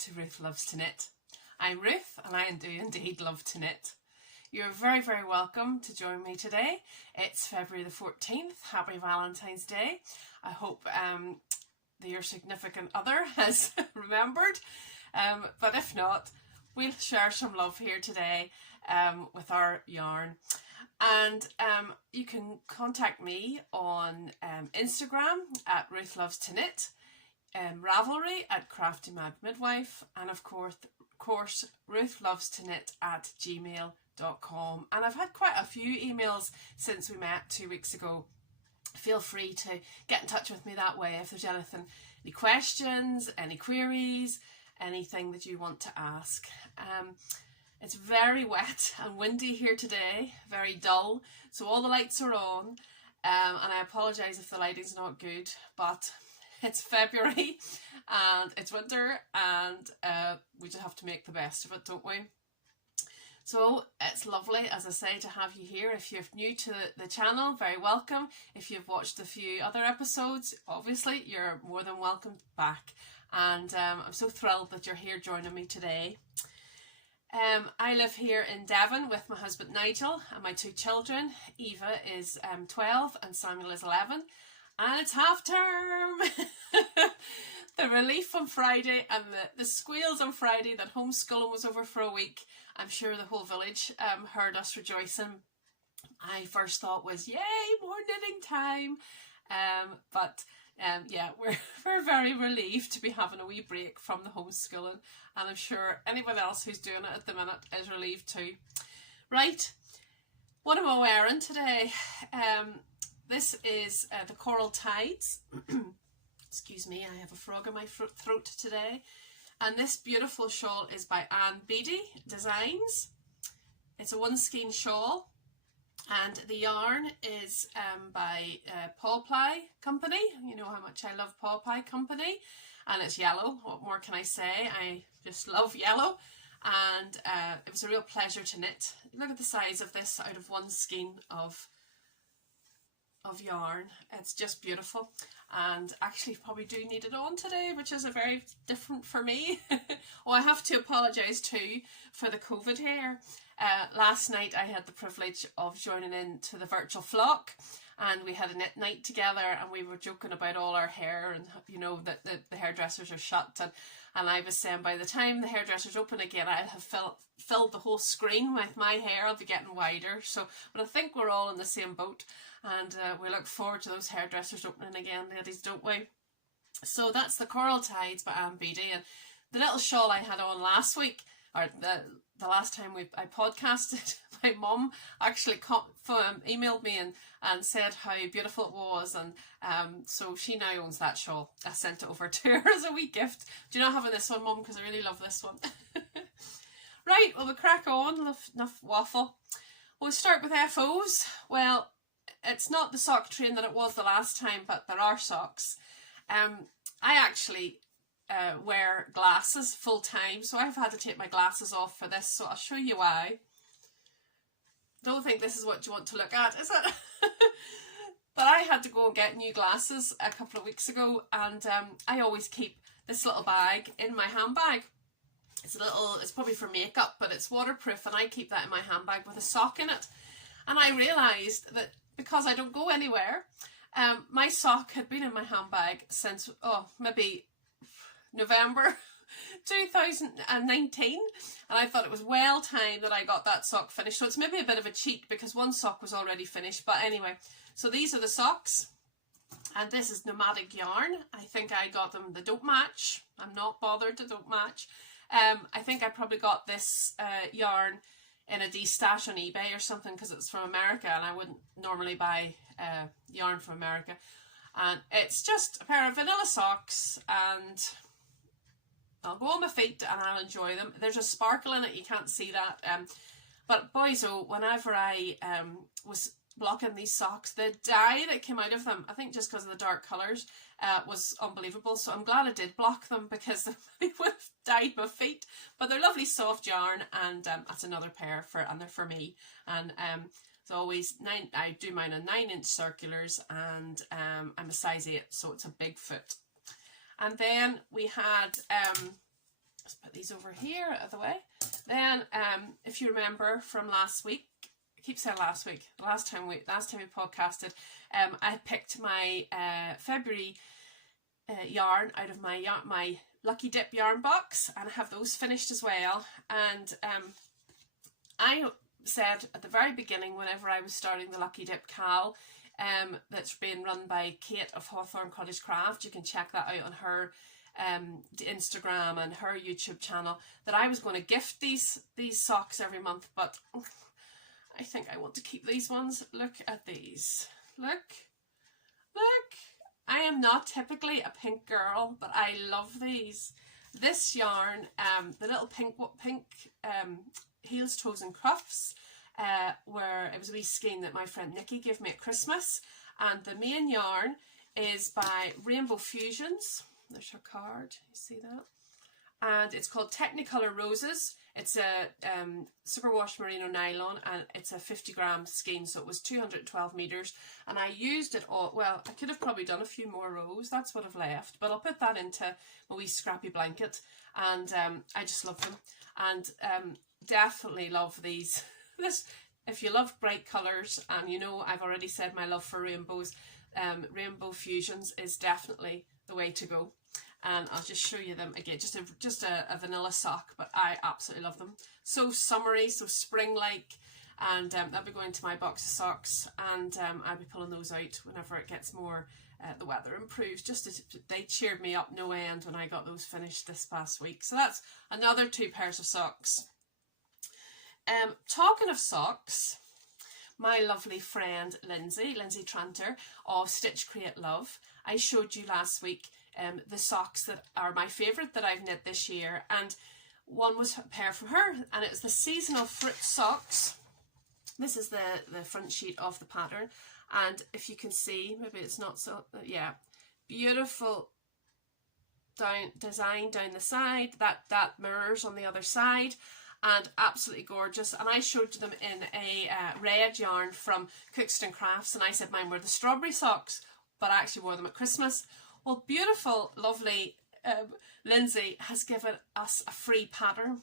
to Ruth Loves to Knit. I'm Ruth and I do indeed love to knit. You're very, very welcome to join me today. It's February the 14th. Happy Valentine's Day. I hope that your significant other has remembered, but if not, we'll share some love here today with our yarn. And you can contact me on Instagram at Ruth Loves to Knit, Ravelry at Craftymadmidwife, and of course Ruth Loves to Knit at gmail.com. And I've had quite a few emails since we met 2 weeks ago. Feel free to get in touch with me that way if there's anything, any questions, any queries, anything that you want to ask. It's very wet and windy here today, very dull, so all the lights are on, and I apologise if the lighting's not good, but it's February and it's winter, and we just have to make the best of it, don't we? So it's lovely, as I say, to have you here. If you're new to the channel, very welcome. If you've watched a few other episodes, obviously you're more than welcome back, and I'm so thrilled that you're here joining me today. I live here in Devon with my husband Nigel and my 2 children. Eva is 12 and Samuel is 11, and it's half term. The relief on Friday and the squeals on Friday that homeschooling was over for a week. I'm sure the whole village heard us rejoicing. My first thought was, yay, more knitting time. Yeah, we're very relieved to be having a wee break from the homeschooling, and I'm sure anyone else who's doing it at the minute is relieved too. Right, what am I wearing today? This is the Coral Tides. Excuse me, I have a frog in my throat today. And this beautiful shawl is by Beady Designs. It's a 1-skein shawl. And the yarn is by Paul Ply Company. You know how much I love Paul Ply Company. And it's yellow. What more can I say? I just love yellow. And it was a real pleasure to knit. Look at the size of this out of 1 skein of yarn. It's just beautiful. And actually probably do need it on today, which is a very different for me. Oh, I have to apologise too for the COVID hair. Last night I had the privilege of joining in to the virtual flock, and we had a knit night together, and we were joking about all our hair, and you know that the hairdressers are shut, and I was saying by the time the hairdressers open again, I'll have filled the whole screen with my hair. I'll be getting wider. So, but I think we're all in the same boat, and we look forward to those hairdressers opening again, ladies, don't we? So that's the Coral Tides by Beady, and the little shawl I had on last week, or the last time I podcasted, my mum actually emailed me and said how beautiful it was, and so she now owns that shawl. I sent it over to her as a wee gift. Do you not have this one, Mum? Because I really love this one. Right, well, we'll crack on. Enough waffle. We'll start with FOs. Well, it's not the sock train that it was the last time, but there are socks. I actually wear glasses full time, so I've had to take my glasses off for this, so I'll show you why. Don't think this is what you want to look at, is it? But I had to go and get new glasses a couple of weeks ago, and I always keep this little bag in my handbag. It's probably for makeup, but it's waterproof, and I keep that in my handbag with a sock in it. And I realised that because I don't go anywhere, my sock had been in my handbag since, maybe November 2019, and I thought it was well time that I got that sock finished. So it's maybe a bit of a cheat because one sock was already finished, but anyway, so these are the socks, and this is Nomadic Yarn. I think I got them, they don't match. I'm not bothered, they don't match. I think I probably got this yarn in a de-stash on eBay or something because it's from America, and I wouldn't normally buy yarn from America. And it's just a pair of vanilla socks, and I'll go on my feet and I'll enjoy them. There's a sparkle in it, you can't see that. But boys, whenever I was blocking these socks, the dye that came out of them, I think just because of the dark colours, was unbelievable. So I'm glad I did block them because they would have dyed my feet. But they're lovely soft yarn, and that's another pair and they're for me. And it's always I do mine on 9-inch circulars, and I'm a size 8, so it's a big foot. And then we had Let's put these over here out of the way. Then, if you remember from last week, I keep saying last week, last time we podcasted, I picked my February yarn out of my Lucky Dip yarn box, and I have those finished as well. And I said at the very beginning, whenever I was starting the Lucky Dip Cal, that's being run by Kate of Hawthorne Cottage Craft, you can check that out on her Instagram and her YouTube channel, that I was going to gift these socks every month, but I think I want to keep these ones. Look at these. Look. I am not typically a pink girl, but I love these. This yarn, the little pink heels, toes and cuffs, where it was a wee skein that my friend Nikki gave me at Christmas, and the main yarn is by Rainbow Fusions. There's her card, you see that? And it's called Technicolour Roses. It's a superwash merino nylon, and it's a 50-gram skein, so it was 212 meters. And I used it all. Well, I could have probably done a few more rows. That's what I've left, but I'll put that into my wee scrappy blanket, and I just love them. And definitely love these. If you love bright colours, and you know I've already said my love for rainbows, Rainbow Fusions is definitely the way to go. And I'll just show you them again, just a vanilla sock, but I absolutely love them. So summery, so spring-like, and that'll be going to my box of socks, and I'll be pulling those out whenever it gets more, the weather improves. They cheered me up no end when I got those finished this past week. So that's another 2 pairs of socks. Talking of socks, my lovely friend Lyndsey Trantor of Stitch Create Love, I showed you last week the socks that are my favourite that I've knit this year, and one was a pair from her, and it was the seasonal fruit socks. This is the front sheet of the pattern, and if you can see, maybe it's not so, yeah, beautiful design down the side, that mirrors on the other side, and absolutely gorgeous. And I showed them in a red yarn from Cookston Crafts, and I said mine were the strawberry socks, but I actually wore them at Christmas. Well, beautiful, lovely Lyndsey has given us a free pattern,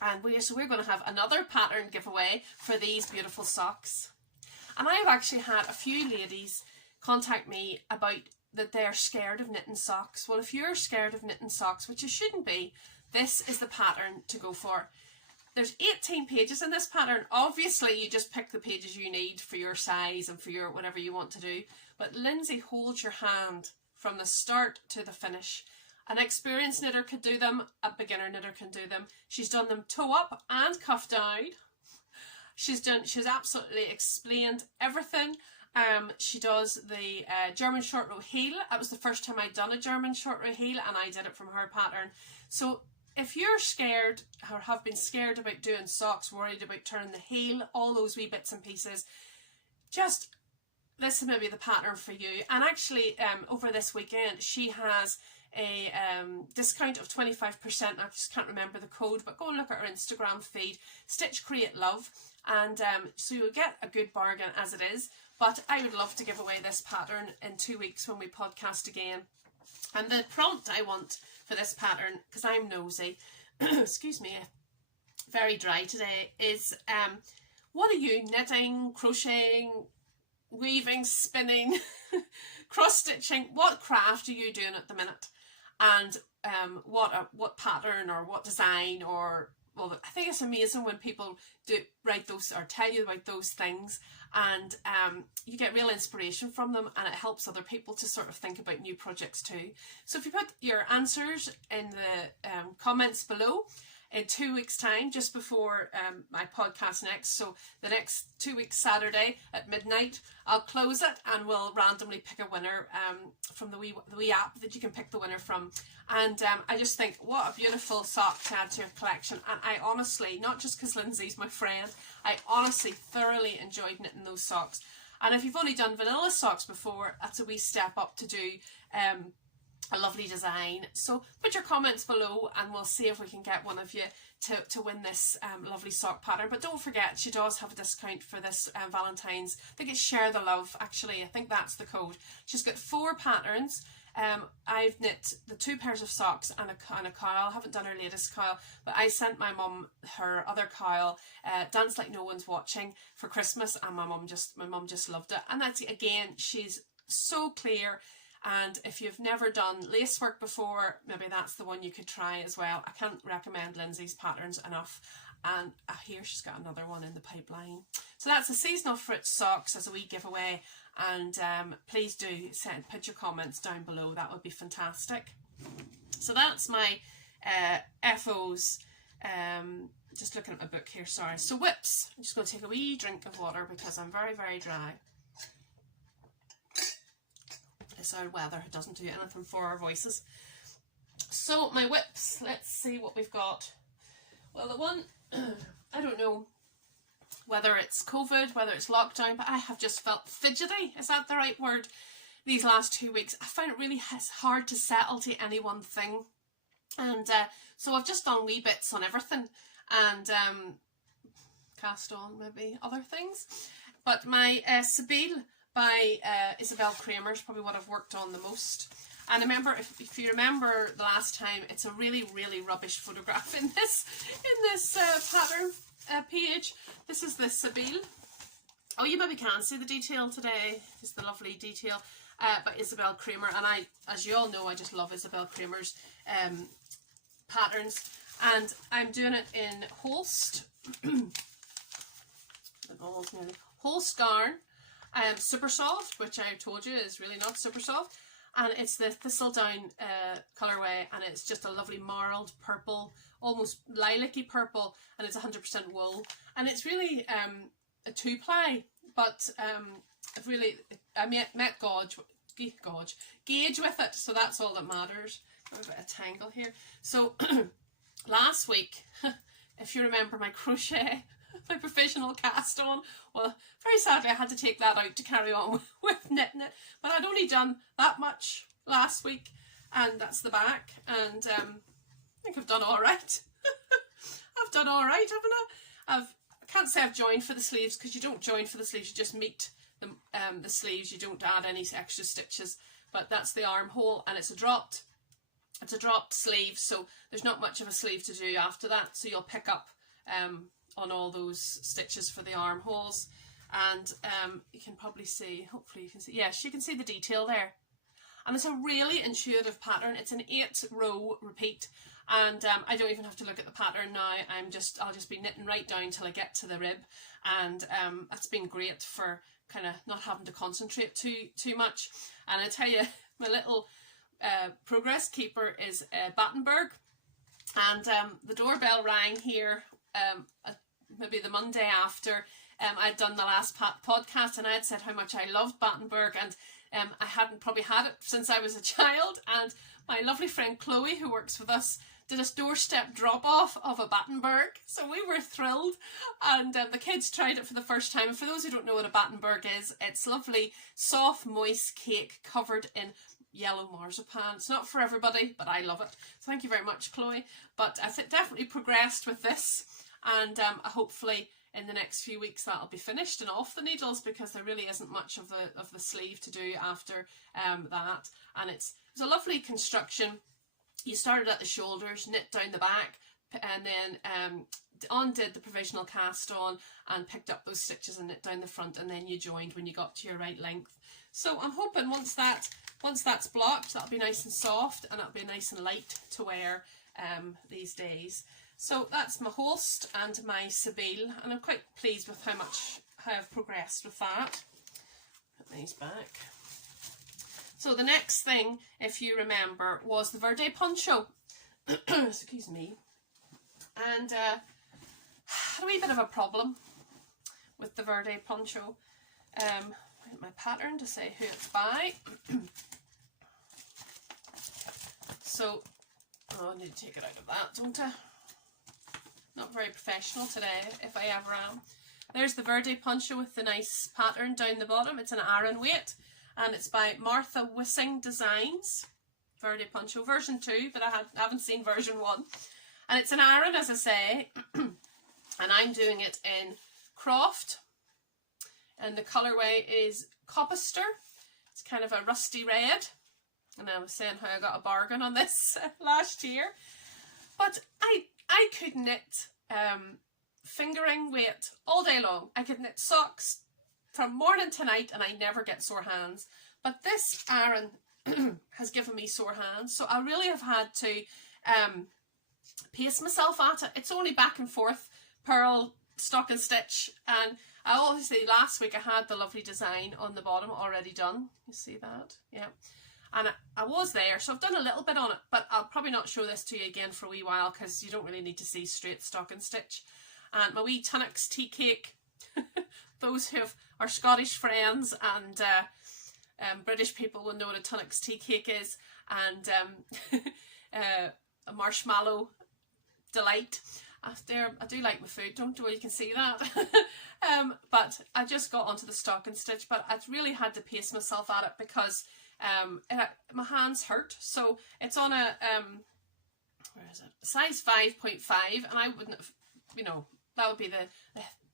and we're going to have another pattern giveaway for these beautiful socks. And I've actually had a few ladies contact me about that they're scared of knitting socks. Well, if you're scared of knitting socks, which you shouldn't be, this is the pattern to go for. There's 18 pages in this pattern. Obviously, you just pick the pages you need for your size and for your whatever you want to do. But Lyndsey holds your hand from the start to the finish. An experienced knitter could do them, a beginner knitter can do them. She's done them toe up and cuff down. She's absolutely explained everything. She does the German short row heel. That was the first time I'd done a German short row heel, and I did it from her pattern. So if you're scared or have been scared about doing socks, worried about turning the heel, all those wee bits and pieces, this may be the pattern for you. And actually, over this weekend, she has a discount of 25%. I just can't remember the code, but go and look at her Instagram feed, Stitch Create Love, and so you'll get a good bargain as it is. But I would love to give away this pattern in 2 weeks when we podcast again. And the prompt I want for this pattern, because I'm nosy, excuse me, very dry today, is what are you knitting, crocheting, weaving, spinning, cross-stitching? What craft are you doing at the minute? And what pattern or what design, or, well, I think it's amazing when people write those or tell you about those things, and you get real inspiration from them, and it helps other people to sort of think about new projects too. So if you put your answers in the comments below, in 2 weeks time, just before my podcast next, so the next 2 weeks Saturday at midnight, I'll close it and we'll randomly pick a winner from the wee app that you can pick the winner from. And I just think, what a beautiful sock to add to your collection. And I honestly, not just because Lyndsey's my friend, I honestly thoroughly enjoyed knitting those socks. And if you've only done vanilla socks before, that's a wee step up to do a lovely design. So put your comments below and we'll see if we can get one of you to win this lovely sock pattern. But don't forget, she does have a discount for this Valentine's. I think it's Share the Love, actually. I think that's the code. She's got 4 patterns I've knit the 2 pairs of socks and a cowl. I haven't done her latest cowl, but I sent my mum her other cowl, Dance Like No One's Watching, for Christmas, and my mum just loved it. And that's, again, she's so clear. And if you've never done lace work before, maybe that's the one you could try as well. I can't recommend Lyndsey's patterns enough. And here she's got another one in the pipeline. So that's the seasonal fruit socks as a wee giveaway. And please do put your comments down below. That would be fantastic. So that's my FOs. Just looking at my book here, sorry. So whips. I'm just going to take a wee drink of water because I'm very, very dry. It's our weather, it doesn't do anything for our voices. So my whips, let's see what we've got. Well, the one, I don't know whether it's COVID, whether it's lockdown, but I have just felt fidgety, is that the right word, these last 2 weeks. I find it really hard to settle to any one thing. And so I've just done wee bits on everything and cast on maybe other things. But my Sibeal by Isabel Kraemer is probably what I've worked on the most. And remember, if you remember the last time, it's a really, really rubbish photograph in this pattern page. This is the Sibeal. Oh, you maybe can see the detail today. It's the lovely detail by Isabel Kraemer. And I, as you all know, I just love Isabel Kraemer's patterns. And I'm doing it in Holst. Holst Garn. Supersoft, which I told you is really not super soft, and it's the Thistledown colourway, and it's just a lovely marled purple, almost lilac-y purple, and it's 100% wool, and it's really a 2-ply, but I met gauge with it, so that's all that matters. I've got a tangle here. So last week, if you remember my crochet, my professional cast on, well, very sadly I had to take that out to carry on with knitting it, but I'd only done that much last week, and that's the back, and I think I've done all right. I've done all right, haven't I? I can't say I've joined for the sleeves, because you don't join for the sleeves, you just meet the sleeves, you don't add any extra stitches, but that's the armhole, and it's a dropped sleeve, so there's not much of a sleeve to do after that, so you'll pick up on all those stitches for the armholes, and you can probably see, hopefully you can see, yes, you can see the detail there. And it's a really intuitive pattern. It's an 8-row repeat, and I don't even have to look at the pattern now. I'll just be knitting right down till I get to the rib, and that's been great for kind of not having to concentrate too much. And I tell you, my little progress keeper is Battenburg, and the doorbell rang here maybe the Monday after I'd done the last podcast, and I had said how much I loved Battenburg, and I hadn't probably had it since I was a child, and my lovely friend Chloe, who works with us, did a doorstep drop-off of a Battenburg, so we were thrilled, and the kids tried it for the first time. And for those who don't know what a Battenburg is, it's lovely, soft, moist cake covered in yellow marzipan. It's not for everybody, but I love it. So thank you very much, Chloe. But I definitely progressed with this, and hopefully in the next few weeks that'll be finished and off the needles, because there really isn't much of the sleeve to do after that. And it's a lovely construction. You started at the shoulders, knit down the back, and then undid the provisional cast on and picked up those stitches and knit down the front, and then you joined when you got to your right length. So I'm hoping once that's blocked, that'll be nice and soft, and it'll be nice and light to wear these days. So that's my Holst and my Sibeal, and I'm quite pleased with how I've progressed with that. Put these back. So the next thing, if you remember, was the Verde Poncho. Excuse me. And I had a wee bit of a problem with the Verde Poncho. My pattern to say who it's by. So, I need to take it out of that, don't I? Not very professional today, if I ever am. There's the Verde Poncho with the nice pattern down the bottom. It's an Aran weight, and it's by Martha Wissing Designs. Verde Poncho version 2, but I haven't seen version 1. And it's an Aran, as I say, and I'm doing it in Croft, and the colourway is Copister. It's kind of a rusty red, and I was saying how I got a bargain on this last year. But I could knit fingering weight all day long. I could knit socks from morning to night and I never get sore hands. But this Aran has given me sore hands, so I really have had to pace myself at it. It's only back and forth, purl, stock and stitch, and I obviously last week I had the lovely design on the bottom already done. You see that? Yeah. And I was there, so I've done a little bit on it, but I'll probably not show this to you again for a wee while because you don't really need to see straight stock and stitch. And my wee Tunnocks tea cake, those who are Scottish friends and British people will know what a Tunnocks tea cake is, and a marshmallow delight. I do like my food, don't you can see that. But I just got onto the stock and stitch, but I really had to pace myself at it because my hands hurt. So it's on a where is it, size 5.5, and I wouldn't have, you know, that would be the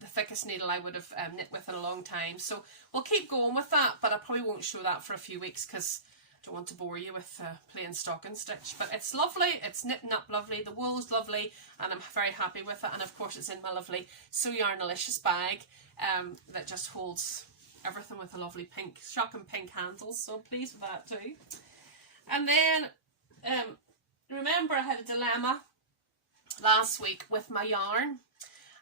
thickest needle I would have knit with in a long time. So we'll keep going with that, but I probably won't show that for a few weeks because I don't want to bore you with plain stock and stitch. But it's lovely, it's knitting up lovely, the wool's lovely, and I'm very happy with it. And of course it's in my lovely Sewyarnilicious bag that just holds everything with a lovely pink, shocking pink handles, so I'm pleased with that too. And then remember I had a dilemma last week with my yarn,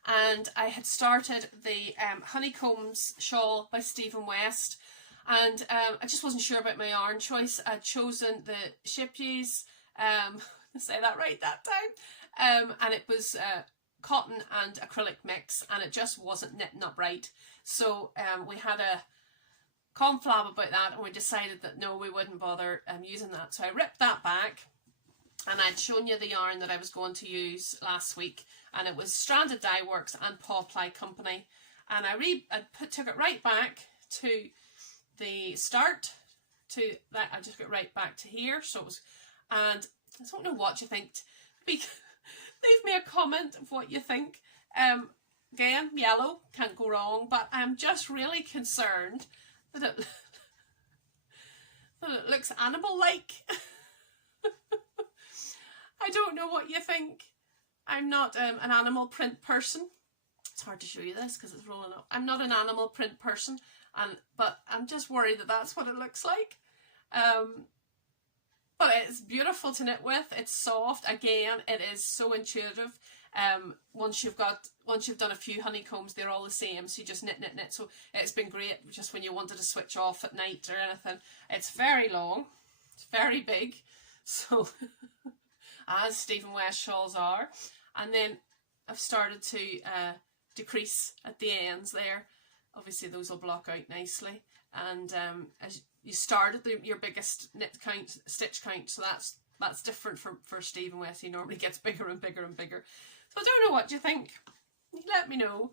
and I had started the Honeycombs shawl by Stephen West, and I just wasn't sure about my yarn choice. I'd chosen the Shipy's, say that right that time, and it was cotton and acrylic mix, and it just wasn't knitting up right. So we had a conflab about that, and we decided that no, we wouldn't bother using that. So I ripped that back, and I'd shown you the yarn that I was going to use last week, and it was Stranded Dye Works and Paw Ply Company. And I took it right back to the start, to that. I just got right back to here. So it was, and I don't know what you think. Leave me a comment of what you think. Again, yellow, can't go wrong, but I'm just really concerned that it looks animal-like. I don't know what you think. I'm not an animal print person. It's hard to show you this because it's rolling up. I'm not an animal print person, but I'm just worried that that's what it looks like. But it's beautiful to knit with. It's soft. Again, it is so intuitive. Once you've done a few honeycombs, they're all the same. So you just knit. So it's been great just when you wanted to switch off at night or anything. It's very long. It's very big. So as Stephen West shawls are. And then I've started to decrease at the ends there. Obviously those will block out nicely. And as you started your biggest knit count, stitch count, so that's different for Stephen West. He normally gets bigger and bigger and bigger. So I don't know what you think. Let me know.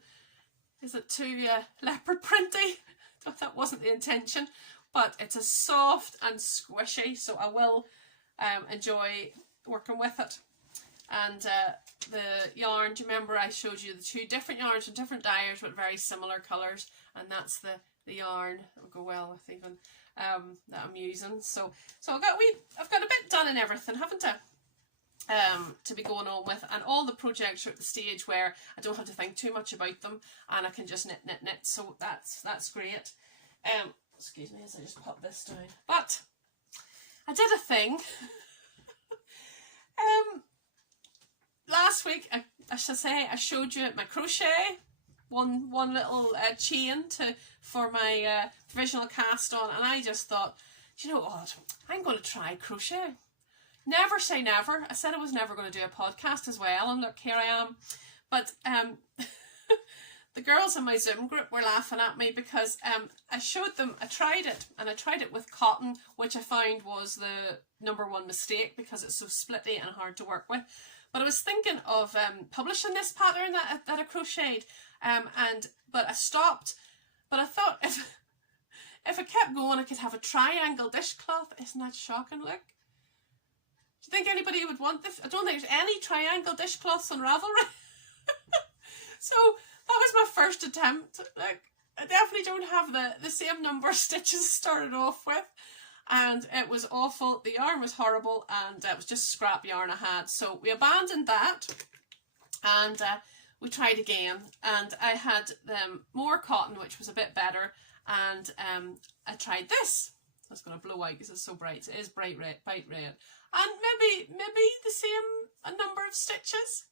Is it too leopard printy? That wasn't the intention, but it's a soft and squishy, so I will enjoy working with it. And the yarn, do you remember I showed you the two different yarns from different dyers with very similar colours, and that's the yarn that will go well with even that I'm using. So I've got a bit done and everything, haven't I? To be going on with, and all the projects are at the stage where I don't have to think too much about them, and I can just knit. So that's great. Excuse me as I just pop this down. But I did a thing. Last week, I should say, I showed you my crochet, one little chain for my provisional cast on, and I just thought, you know what, I'm going to try crochet. Never say never. I said I was never going to do a podcast as well, and look, here I am. But the girls in my Zoom group were laughing at me because I showed them, I tried it with cotton, which I found was the #1 mistake because it's so splitty and hard to work with. But I was thinking of publishing this pattern that I crocheted, but I stopped. But I thought if I kept going, I could have a triangle dishcloth. Isn't that shocking? Look. Do you think anybody would want this? I don't think there's any triangle dishcloths on Ravelry. So that was my first attempt. Like, I definitely don't have the same number of stitches I started off with. and it was awful. The yarn was horrible, and it was just scrap yarn I had. So we abandoned that, and we tried again, and I had more cotton, which was a bit better, and I tried this. That's going to blow out because it's so bright. It is bright red, and maybe the same number of stitches.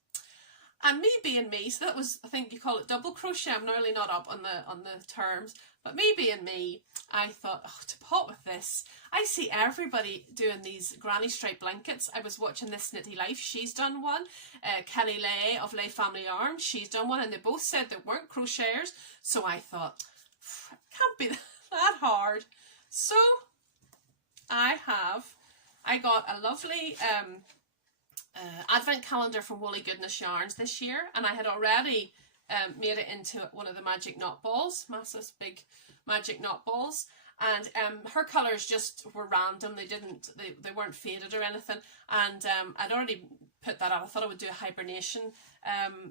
And me being me, so that was, I think you call it double crochet. I'm nearly not up on the terms, but me being me, I thought, oh, to pot with this. I see everybody doing these granny stripe blankets. I was watching this Knitty Life. She's done one. Kelly Lay of Lay Family Yarns, she's done one, and they both said they weren't crocheters. So I thought, it can't be that hard. So I got a lovely advent calendar from Woolly Goodness Yarns this year, and I had already made it into one of the magic knot balls, massive big magic knot balls, and her colours just were random. They weren't faded or anything, and I'd already put that up. I thought I would do a hibernation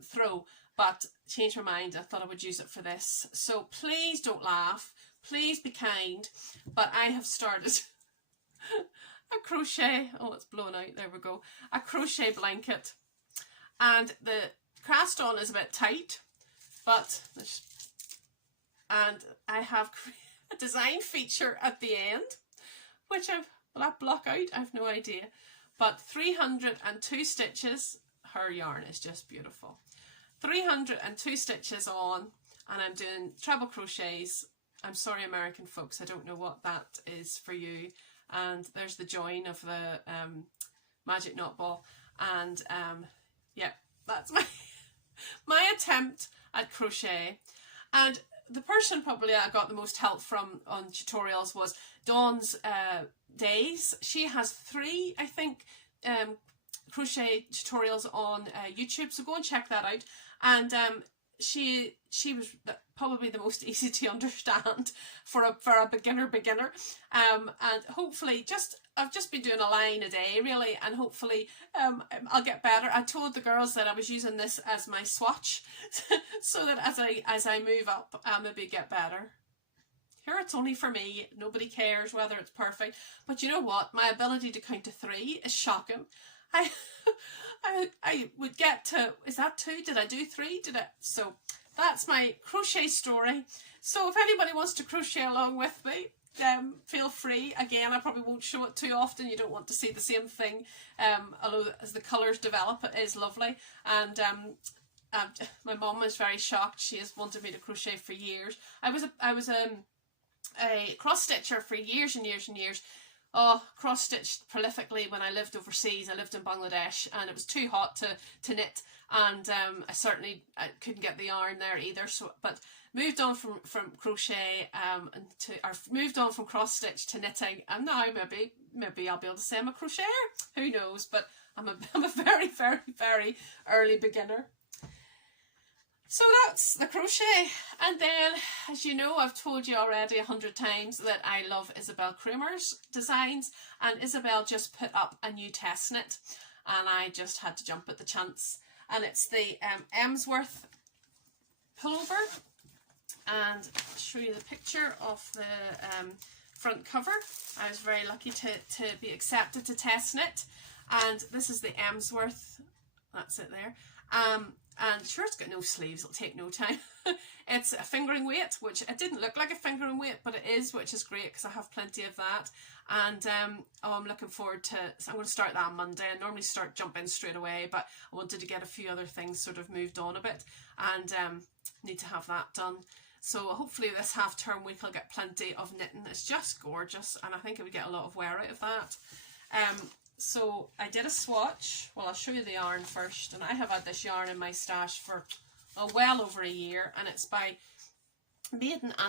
throw, but changed my mind. I thought I would use it for this. So please don't laugh, please be kind, but I have started a crochet, oh it's blown out, there we go, a crochet blanket, and the cast on is a bit tight, but and I have a design feature at the end, which will I block out? I have no idea, but 302 stitches. Her yarn is just beautiful. 302 stitches on, and I'm doing treble crochets. I'm sorry American folks, I don't know what that is for you. And there's the join of the magic knot ball, and yeah, that's my attempt at crochet. And the person probably I got the most help from on tutorials was Dawn's Days. She has 3, I think, crochet tutorials on YouTube, so go and check that out. And she was probably the most easy to understand for a beginner, and hopefully I've just been doing a line a day really, and hopefully I'll get better. I told the girls that I was using this as my swatch so that as I move up I'll maybe get better. Here it's only for me, nobody cares whether it's perfect, but you know what, my ability to count to 3 is shocking. I would get to, is that 2? Did I do 3? So that's my crochet story. So if anybody wants to crochet along with me, feel free. Again, I probably won't show it too often. You don't want to see the same thing. Although as the colours develop, it is lovely. And my mum is very shocked. She has wanted me to crochet for years. I was a cross stitcher for years and years and years. Oh, cross-stitched prolifically when I lived overseas. I lived in Bangladesh, and it was too hot to knit, and I couldn't get the yarn there either. So, but moved on from crochet moved on from cross-stitch to knitting, and now maybe I'll be able to say I'm a crocheter. Who knows? But I'm a very, very, very early beginner. So that's the crochet. And then, as you know, I've told you already 100 times that I love Isabel Kraemer's designs, and Isabel just put up a new test knit, and I just had to jump at the chance. And it's the Emsworth pullover, and I'll show you the picture of the front cover. I was very lucky to be accepted to test knit, and this is the Emsworth, that's it there. And sure, it's got no sleeves, it'll take no time. It's a fingering weight, which it didn't look like a fingering weight, but it is, which is great because I have plenty of that. And I'm looking forward to, so I'm going to start that on Monday. I normally start jumping straight away, but I wanted to get a few other things sort of moved on a bit, and need to have that done. So hopefully this half-term week I'll get plenty of knitting. It's just gorgeous, and I think I would get a lot of wear out of that. So I did a swatch. Well, I'll show you the yarn first, and I have had this yarn in my stash for well over a year, and it's by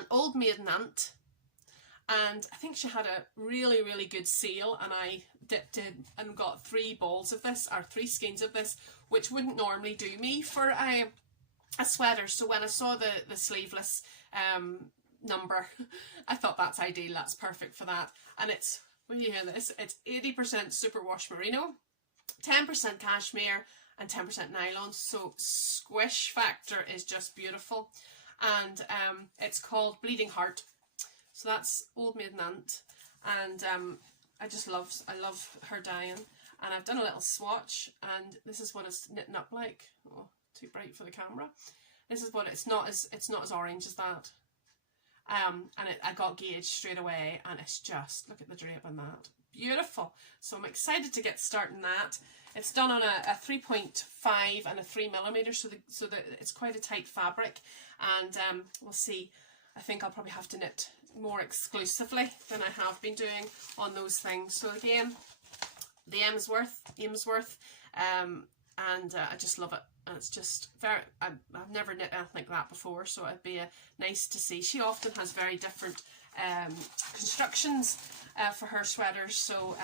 Old Maiden Aunt, and I think she had a really, really good sale, and I dipped in and got 3 balls of this, or 3 skeins of this, which wouldn't normally do me for a sweater. So when I saw the sleeveless number, I thought that's ideal, that's perfect for that. And it's, when you hear this, it's 80% superwash merino, 10% cashmere, and 10% nylon. So squish factor is just beautiful. And it's called Bleeding Heart. So that's Old Maiden Aunt. and I love her dyeing. And I've done a little swatch, and this is what it's knitting up like. Oh, too bright for the camera. This is what it's not as orange as that. And I got gauged straight away, and it's just, look at the drape on that. Beautiful. So I'm excited to get starting that. It's done on a 3.5 and a 3mm, so that it's quite a tight fabric. And we'll see. I think I'll probably have to knit more exclusively than I have been doing on those things. So again, the Emsworth, and I just love it. And it's just very, I've never knit anything like that before, so it'd be nice to see. She often has very different constructions for her sweaters, so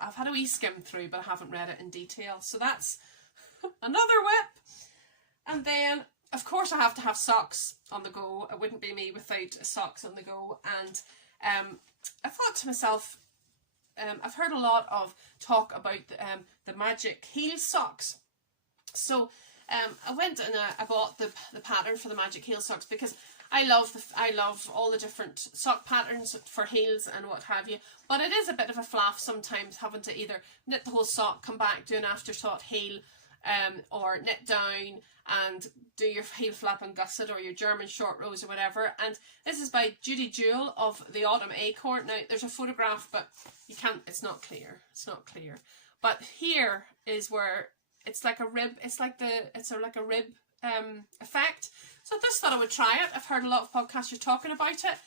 I've had a wee skim through, but I haven't read it in detail. So that's another whip. And then, of course, I have to have socks on the go. It wouldn't be me without socks on the go. And I thought to myself, I've heard a lot of talk about the magic heel socks. So I went and I bought the pattern for the magic heel socks, because I love all the different sock patterns for heels and what have you. But it is a bit of a faff sometimes having to either knit the whole sock, come back, do an afterthought heel, or knit down and do your heel flap and gusset, or your German short rows or whatever. And this is by Judy Jewell of the Autumn Acorn. Now there's a photograph, but you can't, it's not clear. But here is where it's like a rib, it's like a rib effect. So I just thought I would try it. I've heard a lot of podcasters talking about it.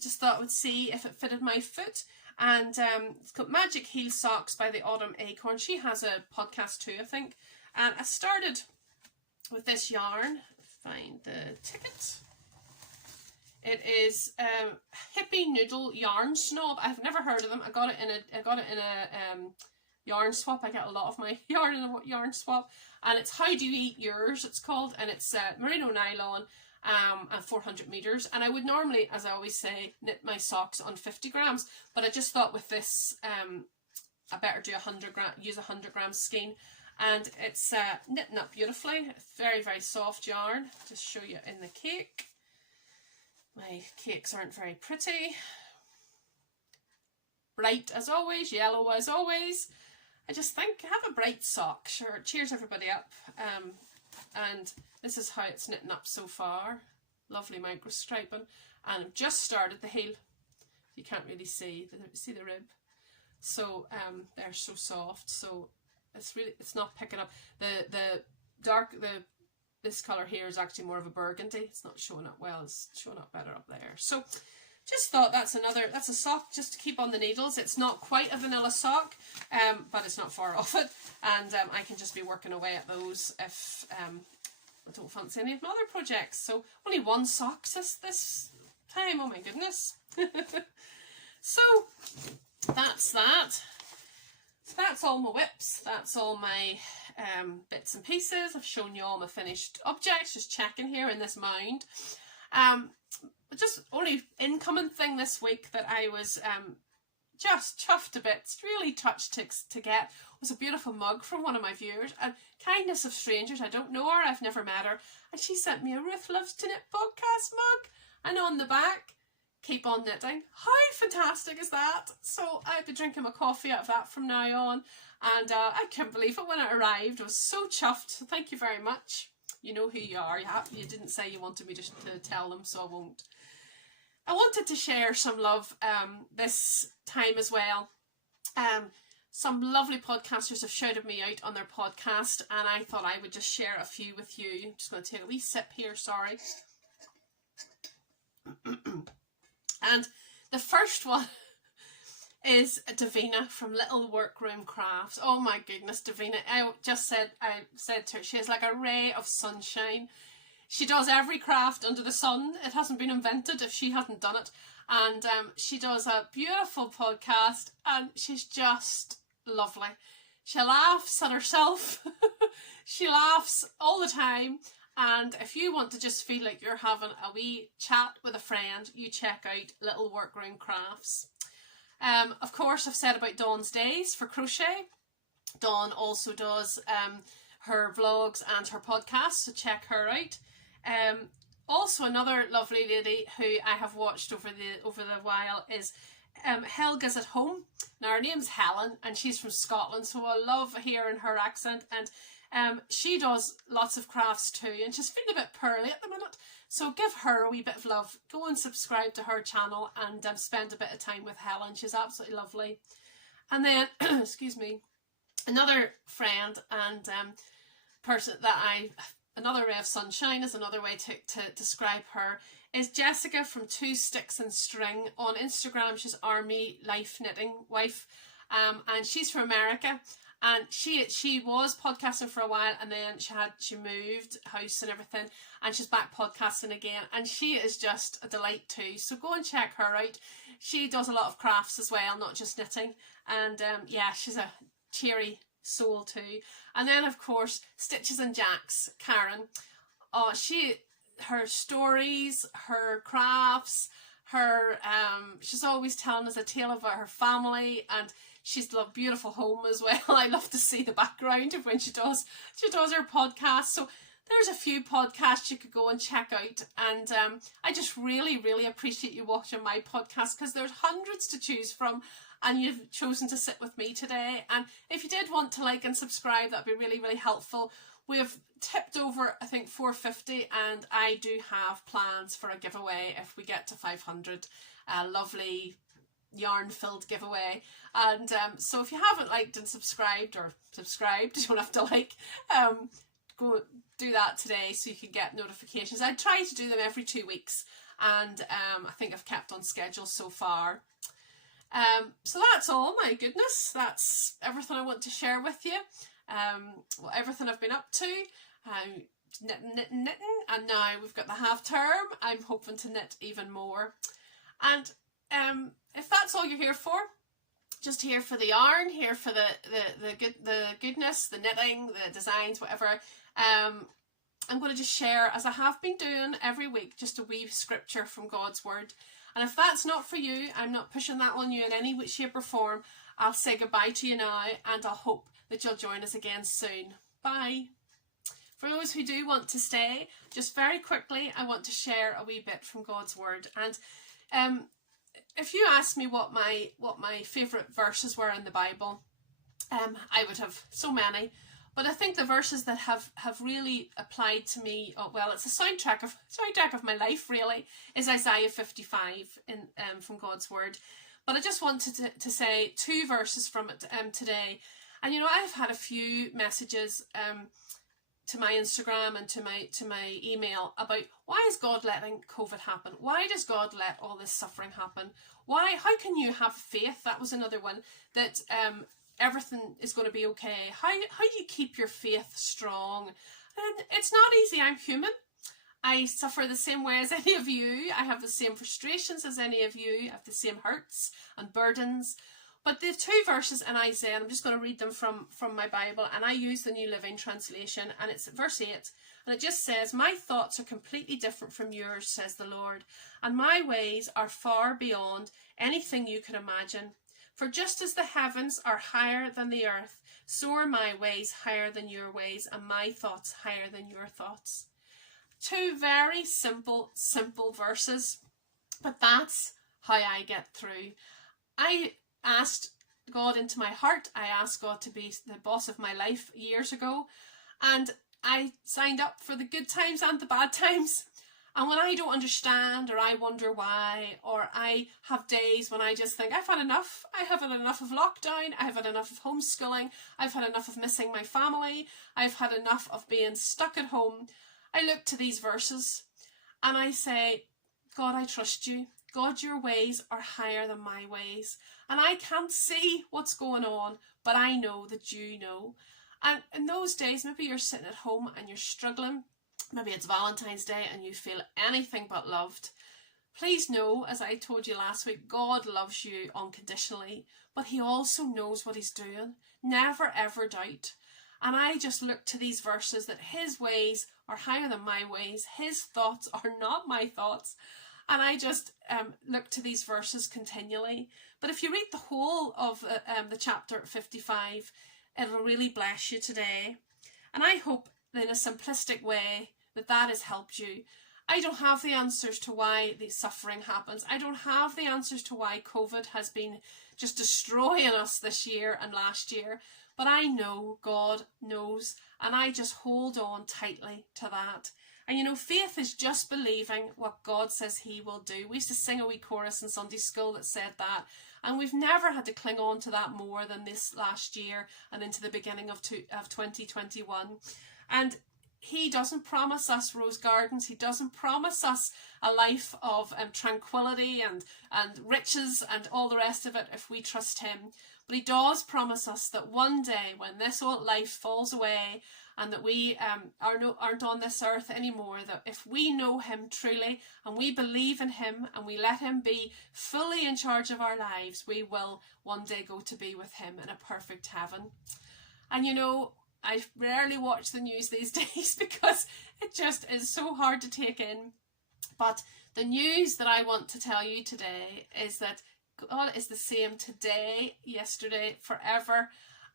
Just thought I would see if it fitted my foot. And it's called Magic Heel Socks by the Autumn Acorn. She has a podcast too, I think. And I started with this yarn. Find the ticket. It is Hippie Noodle Yarn Snob. I've never heard of them. I got it in a yarn swap. I get a lot of my yarn in a yarn swap. And it's How Do You Eat Yours, it's called. And it's merino nylon and 400 meters. And I would normally, as I always say, knit my socks on 50 grams. But I just thought with this, I better do use 100 grams skein. And it's knitting up beautifully. Very, very soft yarn. Just show you in the cake. My cakes aren't very pretty. Bright as always, yellow as always. I just think, have a bright sock. Sure, cheers everybody up. And this is how it's knitting up so far. Lovely micro striping. And I've just started the heel. You can't really see the rib. So they're so soft. So it's not picking up. This colour here is actually more of a burgundy. It's not showing up well. It's showing up better up there. So just thought that's a sock just to keep on the needles. It's not quite a vanilla sock, but it's not far off it. And I can just be working away at those if I don't fancy any of my other projects. So only one sock this time. Oh my goodness. So that's that. So that's all my whips. That's all my bits and pieces. I've shown you all my finished objects. Just checking here in this mound. Just only incoming thing this week that I was just chuffed a bit, really touched to get, was a beautiful mug from one of my viewers. And kindness of strangers, I don't know her, I've never met her, and she sent me a Ruth Loves to Knit podcast mug, and on the back, keep on knitting. How fantastic is that? So I'll be drinking my coffee out of that from now on, and I couldn't believe it when it arrived. I was so chuffed, so thank you very much. You know who you are. You didn't say you wanted me to tell them, so I won't. I wanted to share some love this time as well. Some lovely podcasters have shouted me out on their podcast, and I thought I would just share a few with you. I'm just going to take a wee sip here, sorry. And the first one is Davina from Little Workroom Crafts. Oh my goodness, Davina. I said to her, she is like a ray of sunshine. She does every craft under the sun. It hasn't been invented if she hadn't done it. And she does a beautiful podcast, and she's just lovely. She laughs at herself. She laughs all the time. And if you want to just feel like you're having a wee chat with a friend, you check out Little Workroom Crafts. Of course, I've said about Dawn's Days for crochet. Dawn also does her vlogs and her podcast, so check her out. Also, another lovely lady who I have watched over the while is Helga's at home. Now her name's Helen and she's from Scotland, so I love hearing her accent, and she does lots of crafts too, and she's feeling a bit poorly at the minute, so give her a wee bit of love. Go and subscribe to her channel and spend a bit of time with Helen. She's absolutely lovely. And then excuse me, another friend and person that another ray of sunshine is another way to describe her, is Jessica from Two Sticks and String on Instagram. She's Army Life Knitting Wife, and she's from America, and she was podcasting for a while, and then she moved house and everything, and she's back podcasting again, and she is just a delight too, so go and check her out. She does a lot of crafts as well, not just knitting, and yeah, she's a cheery soul too. And then of course Stitches and Jacks, Karen. Oh, her stories, her crafts, her she's always telling us a tale about her family, and she's a beautiful home as well. I love to see the background of when she does her podcast. So there's a few podcasts you could go and check out, and I just really appreciate you watching my podcast, because there's hundreds to choose from, and you've chosen to sit with me today. And if you did want to like and subscribe, that'd be really helpful. We've tipped over, I think, 450, and I do have plans for a giveaway if we get to 500. A lovely yarn-filled giveaway. And so if you haven't liked and subscribed, you don't have to like, go do that today so you can get notifications. I try to do them every 2 weeks, and I think I've kept on schedule so far. So that's all, my goodness. That's everything I want to share with you. Well, everything I've been up to, knitting, and now we've got the half term. I'm hoping to knit even more. And if that's all you're here for, just here for the yarn, here for the goodness, the knitting, the designs, whatever, I'm going to just share, as I have been doing every week, just a wee scripture from God's word. And if that's not for you, I'm not pushing that on you in any way, shape or form. I'll say goodbye to you now, and I'll hope that you'll join us again soon. Bye. For those who do want to stay, just very quickly, I want to share a wee bit from God's word. And if you asked me what my favourite verses were in the Bible, I would have so many. But I think the verses that have really applied to me, oh, well, it's a soundtrack of my life, really, is Isaiah 55 from God's word. But I just wanted to say 2 verses from it today. And you know, I've had a few messages to my Instagram and to my email about, why is God letting COVID happen? Why does God let all this suffering happen? How can you have faith? That was another one, that everything is going to be okay. How do you keep your faith strong? And it's not easy. I'm human. I suffer the same way as any of you. I have the same frustrations as any of you. I have the same hurts and burdens. But the 2 verses in Isaiah, I'm just going to read them from my Bible, and I use the New Living Translation, and it's verse 8, and it just says, "My thoughts are completely different from yours, says the Lord, and my ways are far beyond anything you could imagine. For just as the heavens are higher than the earth, so are my ways higher than your ways, and my thoughts higher than your thoughts." 2 very simple verses, but that's how I get through. I asked God into my heart. I asked God to be the boss of my life years ago, and I signed up for the good times and the bad times. And when I don't understand, or I wonder why, or I have days when I just think, I've had enough. I have had enough of lockdown. I've had enough of homeschooling. I've had enough of missing my family. I've had enough of being stuck at home. I look to these verses and I say, God, I trust you. God, your ways are higher than my ways. And I can't see what's going on, but I know that you know. And in those days, maybe you're sitting at home and you're struggling. Maybe it's Valentine's Day and you feel anything but loved. Please know, as I told you last week, God loves you unconditionally, but he also knows what he's doing. Never ever doubt. And I just look to these verses that his ways are higher than my ways. His thoughts are not my thoughts. And I just look to these verses continually. But if you read the whole of the chapter 55, it'll really bless you today. And I hope that in a simplistic way that has helped you. I don't have the answers to why the suffering happens. I don't have the answers to why COVID has been just destroying us this year and last year. But I know God knows, and I just hold on tightly to that. And you know, faith is just believing what God says he will do. We used to sing a wee chorus in Sunday school that said that, and we've never had to cling on to that more than this last year and into the beginning of 2021. And he doesn't promise us rose gardens. He doesn't promise us a life of tranquility and riches and all the rest of it if we trust him. But he does promise us that one day when this old life falls away and that we aren't on this earth anymore, that if we know him truly and we believe in him and we let him be fully in charge of our lives, we will one day go to be with him in a perfect heaven. And you know, I rarely watch the news these days because it just is so hard to take in. But the news that I want to tell you today is that God is the same today, yesterday, forever.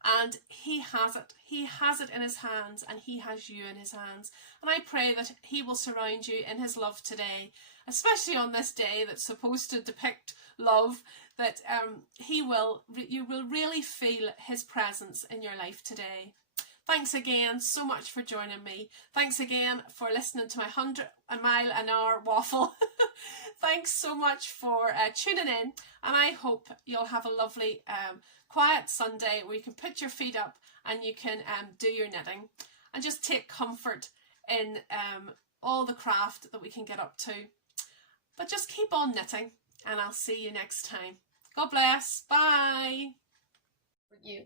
And he has it. He has it in his hands, and he has you in his hands. And I pray that he will surround you in his love today, especially on this day that's supposed to depict love, that you will really feel his presence in your life today. Thanks again so much for joining me. Thanks again for listening to my 100-mile-an-hour waffle. Thanks so much for tuning in, and I hope you'll have a lovely quiet Sunday where you can put your feet up and you can do your knitting and just take comfort in all the craft that we can get up to. But just keep on knitting, and I'll see you next time. God bless. Bye. For you.